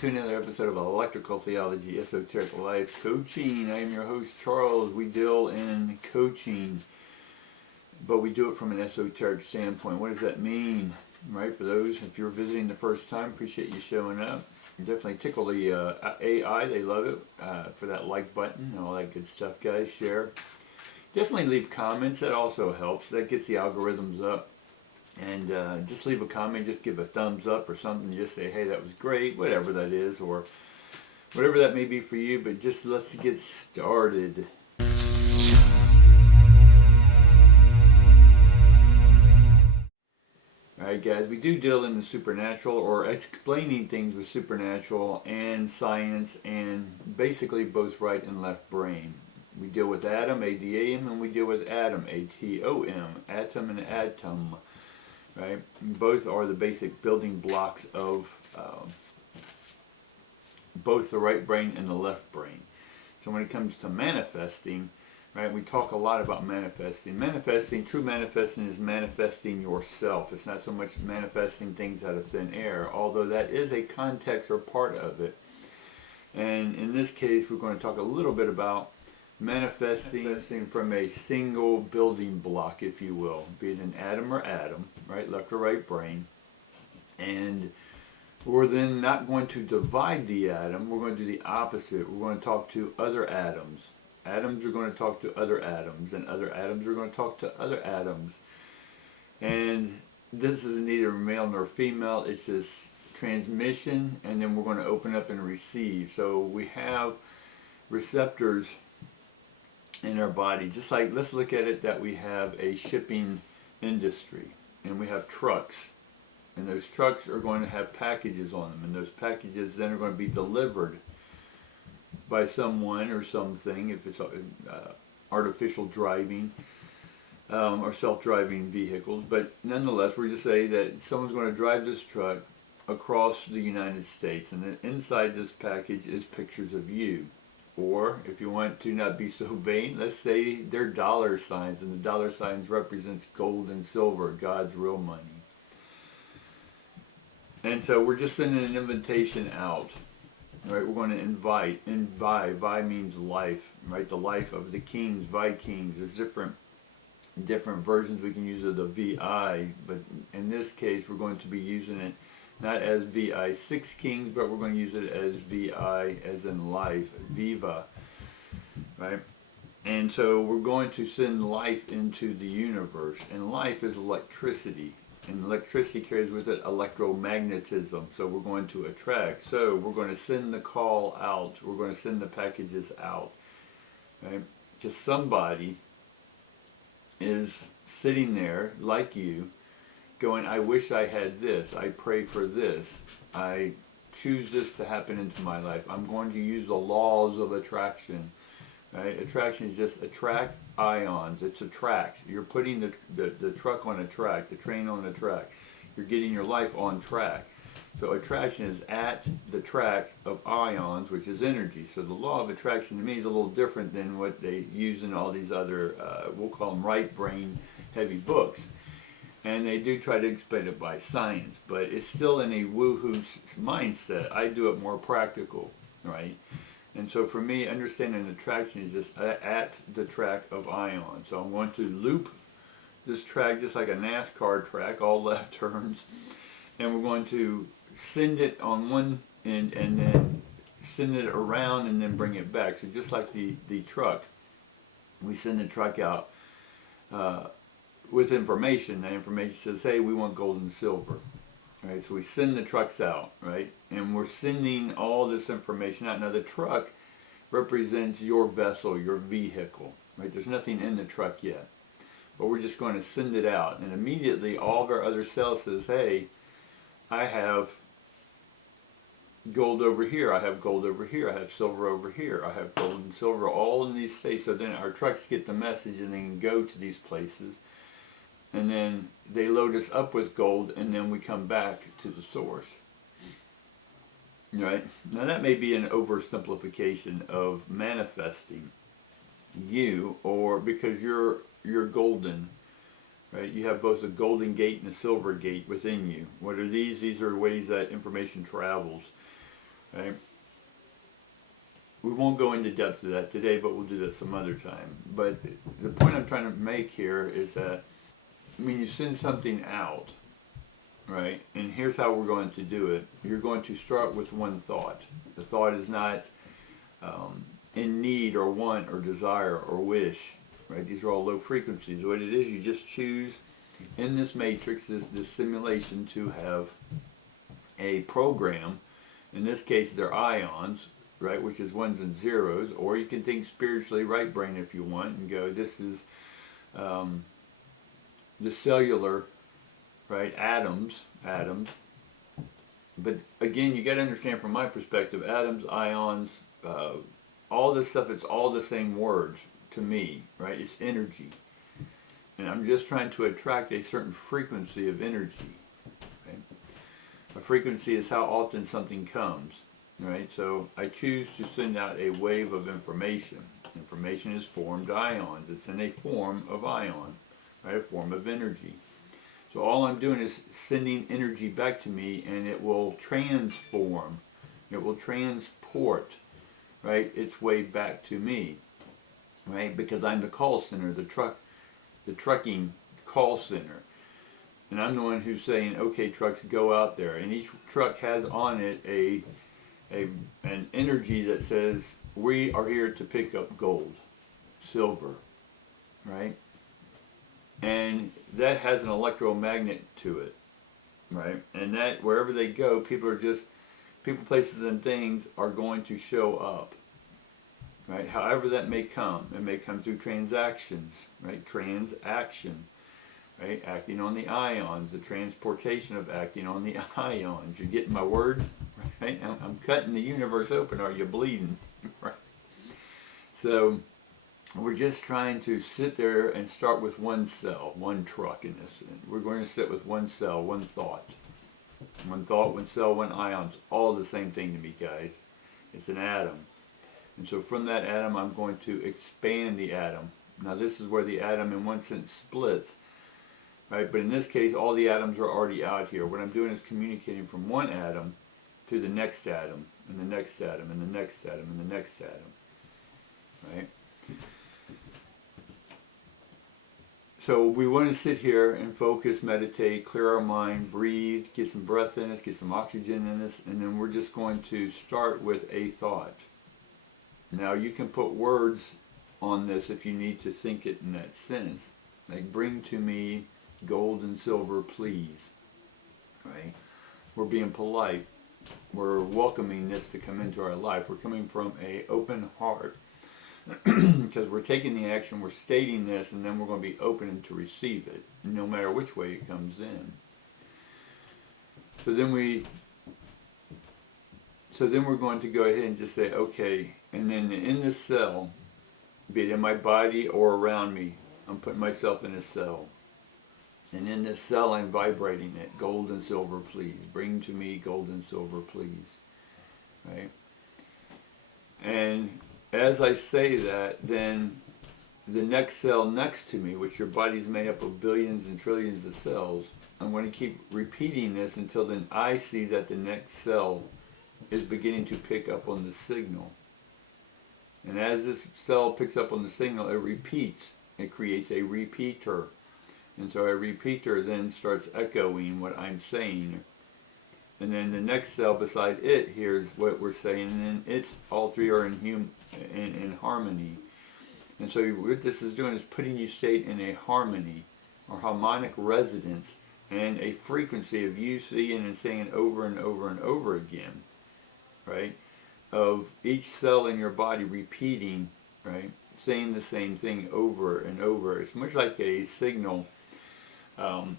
to another episode of Electrical Theology, Esoteric Life Coaching. I am your host, Charles. We deal in coaching, but we do it from an esoteric standpoint. What does that mean? Right, for those, if you're visiting the first time, appreciate you showing up. Definitely tickle the AI, they love it, for that like button and all that good stuff, guys. Share. Definitely leave comments, that also helps. That gets the algorithms up. And just leave a comment, just give a thumbs up or something, just say, hey, that was great, whatever that is, or whatever that may be for you, but just let's get started. Alright guys, we do deal in the supernatural, or explaining things with supernatural and science, and basically both right and left brain. We deal with Adam, A-D-A-M, and we deal with Atom, A-T-O-M, atom and atom. Right? Both are the basic building blocks of both the right brain and the left brain. So when it comes to manifesting, right, we talk a lot about manifesting. Manifesting, true manifesting is manifesting yourself. It's not so much manifesting things out of thin air, although that is a context or part of it. And in this case, we're going to talk a little bit about manifesting from a single building block, if you will, be it an atom or atom, right, left or right brain. And we're then not going to divide the atom, we're going to do the opposite. We're going to talk to other atoms. Atoms are going to talk to other atoms, and other atoms are going to talk to other atoms. And this is neither male nor female, it's just transmission, and then we're going to open up and receive. So we have receptors in our body, just like, let's look at it that we have a shipping industry and we have trucks, and those trucks are going to have packages on them, and those packages then are going to be delivered by someone or something, if it's artificial driving or self-driving vehicles. But nonetheless, we're just saying that someone's going to drive this truck across the United States, and then inside this package is pictures of you. Or, if you want to not be so vain, let's say they're dollar signs, and the dollar signs represents gold and silver, God's real money. And so we're just sending an invitation out. Right? We're going to invite. Vi means life, right? The life of the kings, Vikings. There's different versions we can use of the VI, but in this case we're going to be using it not as VI 6 kings, but we're going to use it as VI as in life, Viva, right? And so we're going to send life into the universe, and life is electricity, and electricity carries with it electromagnetism, so we're going to attract. So we're going to send the call out, we're going to send the packages out, right? Because somebody is sitting there, like you, going, I wish I had this, I pray for this, I choose this to happen into my life, I'm going to use the laws of attraction. Right? Attraction is just attract ions, it's attract. You're putting the truck on a track, the train on a track. You're getting your life on track. So attraction is at the track of ions, which is energy. So the law of attraction to me is a little different than what they use in all these other, we'll call them right brain heavy books. And they do try to explain it by science, but it's still in a woohoo mindset. I do it more practical, right? And so for me, understanding attraction is just at the track of ions. So I'm going to loop this track just like a NASCAR track, all left turns, and we're going to send it on one end and then send it around and then bring it back. So just like the truck, we send the truck out with information. That information says, hey, we want gold and silver. Right? So we send the trucks out, right? And we're sending all this information out. Now the truck represents your vessel, your vehicle, right? There's nothing in the truck yet, but we're just going to send it out. And immediately all of our other cells says, hey, I have gold over here, I have gold over here, I have silver over here, I have gold and silver, all in these states. So then our trucks get the message and they can go to these places. And then they load us up with gold, and then we come back to the source. Right? Now that may be an oversimplification of manifesting you, or because you're golden, right? You have both a golden gate and a silver gate within you. What are these? These are ways that information travels. right? We won't go into depth of that today, but we'll do that some other time. But the point I'm trying to make here is that when you send something out, right, and here's how we're going to do it. You're going to start with one thought. The thought is not in need or want or desire or wish, right? These are all low frequencies. What it is, you just choose in this matrix, this simulation, to have a program. In this case, they're ions, right, which is ones and zeros, or you can think spiritually, right brain if you want, and go, this is the cellular, right, atoms. But again, you got to understand from my perspective, atoms, ions, all this stuff, it's all the same words to me, right? It's energy. And I'm just trying to attract a certain frequency of energy. Okay? A frequency is how often something comes, right? So I choose to send out a wave of information. Information is formed ions. It's in a form of ion, right? A form of energy. So all I'm doing is sending energy back to me, and it will transform, it will transport, right, its way back to me, right? Because I'm the call center, the trucking call center. And I'm the one who's saying, okay, trucks, go out there. And each truck has on it an energy that says, we are here to pick up gold, silver, right? And that has an electromagnet to it, right? And that, wherever they go, people, places, and things are going to show up, right? However that may come. It may come through transactions, right? Transaction, right? Acting on the ions, the transportation of acting on the ions. You're getting my words, right? I'm cutting the universe open. Are you bleeding? Right? So we're just trying to sit there and start with one cell, one truck in this. We're going to sit with one cell, one thought. One thought, one cell, one ions. All the same thing to me, guys. It's an atom. And so from that atom, I'm going to expand the atom. Now this is where the atom in one sense splits, right? But in this case, all the atoms are already out here. What I'm doing is communicating from one atom to the next atom, and the next atom, and the next atom, and the next atom, right? So we want to sit here and focus, meditate, clear our mind, breathe, get some breath in us, get some oxygen in us, and then we're just going to start with a thought. Now you can put words on this if you need to think it in that sense. Like, bring to me gold and silver, please. Right? We're being polite. We're welcoming this to come into our life. We're coming from an open heart. Because we're taking the action, we're stating this, and then we're going to be open to receive it, no matter which way it comes in. So then we're going to go ahead and just say, okay, and then in this cell, be it in my body or around me, I'm putting myself in a cell. And in this cell, I'm vibrating it. Gold and silver, please. Bring to me gold and silver, please. Right? And as I say that, then the next cell next to me, which your body's made up of billions and trillions of cells, I'm going to keep repeating this until then I see that the next cell is beginning to pick up on the signal. And as this cell picks up on the signal, it repeats. It creates a repeater. And so a repeater then starts echoing what I'm saying. And then the next cell beside it hears what we're saying, and then it's, all three are in harmony. And so what this is doing is putting you state in a harmony or harmonic resonance and a frequency of you seeing and saying over and over and over again, right? Of each cell in your body repeating, right? Saying the same thing over and over. It's much like a signal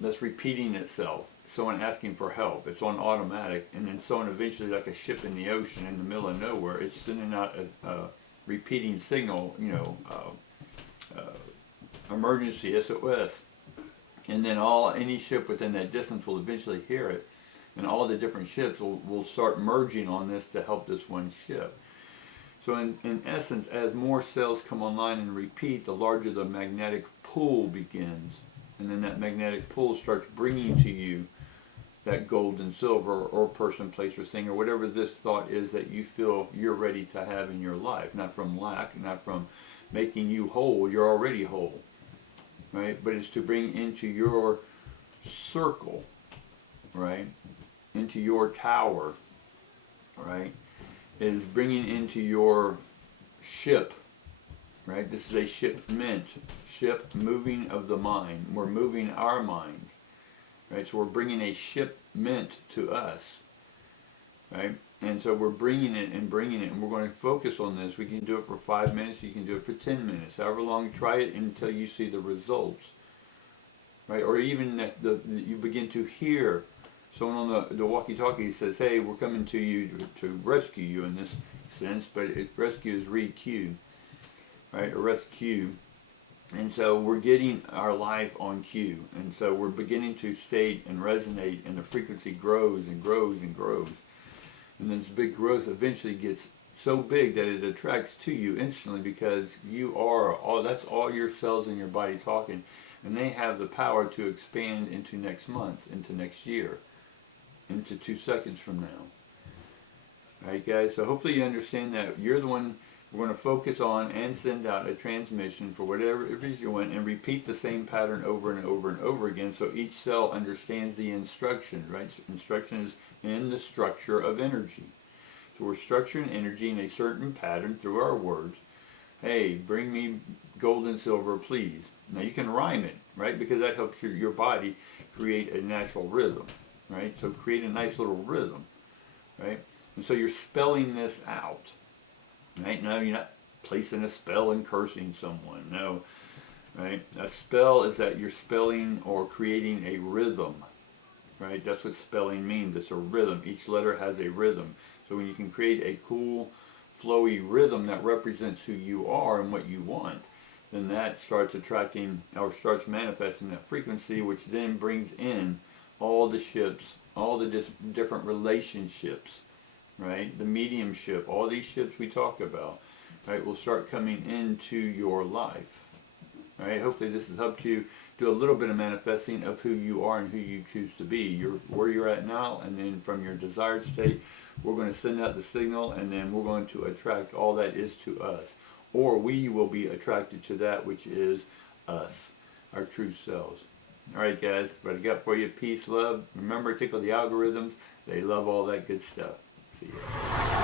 that's repeating itself. Someone asking for help. It's on automatic, and then someone eventually, like a ship in the ocean in the middle of nowhere, it's sending out a repeating signal, emergency, SOS. And then any ship within that distance will eventually hear it, and all the different ships will start merging on this to help this one ship. So in essence, as more cells come online and repeat, the larger the magnetic pull begins. And then that magnetic pull starts bringing to you that gold gold and silver, or person, place, or thing, or whatever this thought is that you feel you're ready to have in your life. Not from lack, not from making you whole. You're already whole, right? But it's to bring into your circle, right? Into your tower, right? Is bringing into your ship, right? This is a shipment, ship moving of the mind. We're moving our minds, right? So we're bringing a shipment to us, right? And so we're bringing it, and we're going to focus on this. We can do it for 5 minutes, you can do it for 10 minutes, however long. Try it until you see the results, right? Or even that you begin to hear someone on the walkie-talkie says, hey, we're coming to you to rescue you in this sense, but rescue is read cue, right? Or rescue. And so we're getting our life on cue. And so we're beginning to state and resonate, and the frequency grows and grows and grows. And then this big growth eventually gets so big that it attracts to you instantly, because you are all, that's all your cells in your body talking. And they have the power to expand into next month, into next year, into 2 seconds from now. Alright guys, so hopefully you understand that you're the one we're going to focus on, and send out a transmission for whatever it is you want, and repeat the same pattern over and over and over again, so each cell understands the instruction, right? Instruction is in the structure of energy. So we're structuring energy in a certain pattern through our words. Hey, bring me gold and silver, please. Now you can rhyme it, right? Because that helps your body create a natural rhythm, right? So create a nice little rhythm, right? And so you're spelling this out, right? No, you're not placing a spell and cursing someone. No, right? A spell is that you're spelling or creating a rhythm, right? That's what spelling means. It's a rhythm. Each letter has a rhythm. So when you can create a cool, flowy rhythm that represents who you are and what you want, then that starts attracting, or starts manifesting that frequency, which then brings in all the ships, all the different relationships, right? The mediumship, all these ships we talk about, right, will start coming into your life. All right, hopefully this has helped you do a little bit of manifesting of who you are and who you choose to be. Where you're at now, and then from your desired state, we're going to send out the signal, and then we're going to attract all that is to us. Or we will be attracted to that which is us, our true selves. All right, guys, what I got for you, peace, love. Remember, tickle the algorithms. They love all that good stuff. See ya.